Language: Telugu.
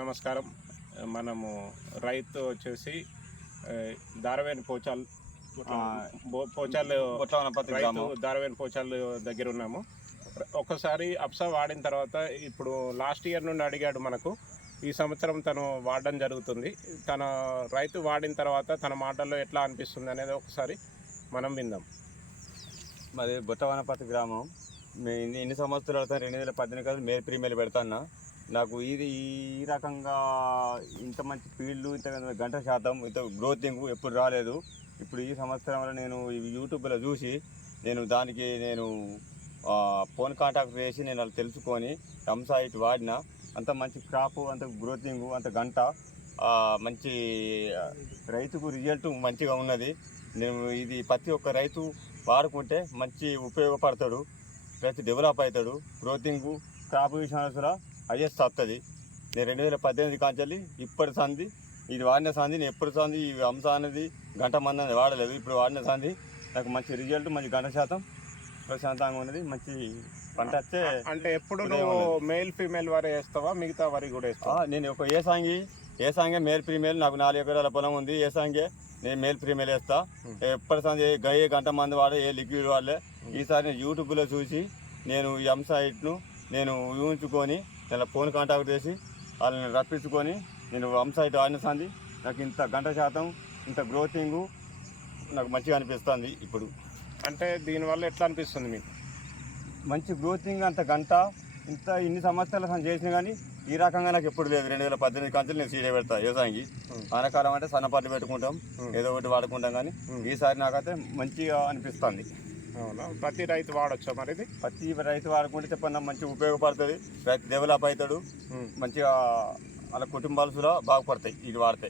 నమస్కారం. మనము రైతు వచ్చేసి దారవేణి పోచాల్ రైతు దారవేణి పోచాల్ దగ్గర ఉన్నాము. ఒకసారి అప్సా వాడిన తర్వాత ఇప్పుడు లాస్ట్ ఇయర్ నుండి అడిగాడు మనకు. ఈ సంవత్సరం తను వాడడం జరుగుతుంది. తన రైతు వాడిన తర్వాత తన మాటల్లో ఎట్లా అనిపిస్తుంది అనేది ఒకసారి మనం విందాం. మాది బుట్టవనపర్తి గ్రామం. మేము ఎన్ని సంవత్సరాలు 2018 మేల్ ప్రీమియర్ పెడతాను. నాకు ఇది ఈ రకంగా ఇంత మంచి ఫీల్డ్, ఇంత గంట శాతం, ఇంత గ్రోతింగ్ ఎప్పుడు రాలేదు. ఇప్పుడు ఈ సంవత్సరంలో నేను యూట్యూబ్లో చూసి దానికి ఫోన్ కాంటాక్ట్ చేసి నేను అది తెలుసుకొని ఎంసైట్ వాడిన. అంత మంచి క్రాప్, అంత గ్రోతింగ్, అంత గంట మంచి రైతుకు రిజల్ట్ మంచిగా ఉన్నది. ఇది ప్రతి ఒక్క రైతు వాడుకుంటే మంచి ఉపయోగపడతాడు, రైతు డెవలప్ అవుతాడు. గ్రోతింగ్ క్రాప్ విషయంలో హైయెస్ట్ వస్తుంది. నేను 2018 కాంచెల్లి ఇప్పటి సంది ఇది వాడిన సంది. నేను ఎప్పటి సంది ఈ అంశ అనేది గంట మంది అనేది వాడలేదు. ఇప్పుడు వాడిన సంది నాకు మంచి రిజల్ట్, మంచి గంట శాతం ప్రశాంతంగా ఉన్నది. మంచి పంట వచ్చే. అంటే ఎప్పుడు నువ్వు మేల్ ఫీమేల్ వరి వేస్తావా, మిగతా వరి కూడా వేస్తావా? నేను ఒక ఏసాంగే మేల్ ప్రీమేల్. నాకు 4 ఎకరాల పొలం ఉంది. ఏసాంగే నేను మేల్ ప్రీమేల్ వేస్తా. ఎప్పటి సంది ఏ గంట మంది వాడే, ఏ లిక్విడ్ వాడలే. ఈసారి నేను యూట్యూబ్లో చూసి ఈ ఎంసైట్ను ఊహించుకొని ఫోన్ కాంటాక్ట్ చేసి వాళ్ళని రప్పించుకొని ఎంసైట్ వాడిన సంది నాకు ఇంత గంట శాతం, ఇంత గ్రోతింగు నాకు మంచిగా అనిపిస్తుంది. ఇప్పుడు అంటే దీనివల్ల ఎట్లా అనిపిస్తుంది మీకు? మంచి గ్రోతింగ్, అంత గంట, ఇన్ని సంవత్సరాలు చేసినా కానీ ఈ రకంగా నాకు ఎప్పుడు లేదు. 2018 కాంచెలు నేను సీడే పెడతా వ్యవసాయానికి. ఆనకాలం అంటే సన్నపాట్లు పెట్టుకుంటాం, ఏదో ఒకటి వాడుకుంటాం. కానీ ఈసారి నాకైతే మంచిగా అనిపిస్తుంది. అవునా? ప్రతి రైతు వాడచ్చా మరి? ఇది ప్రతి రైతు వాడుకుంటే చెప్పండి మంచిగా ఉపయోగపడుతుంది. రైతు డెవలప్ అవుతాడు, మంచిగా వాళ్ళ కుటుంబాలు కూడా బాగుపడతాయి ఇది వాడితే.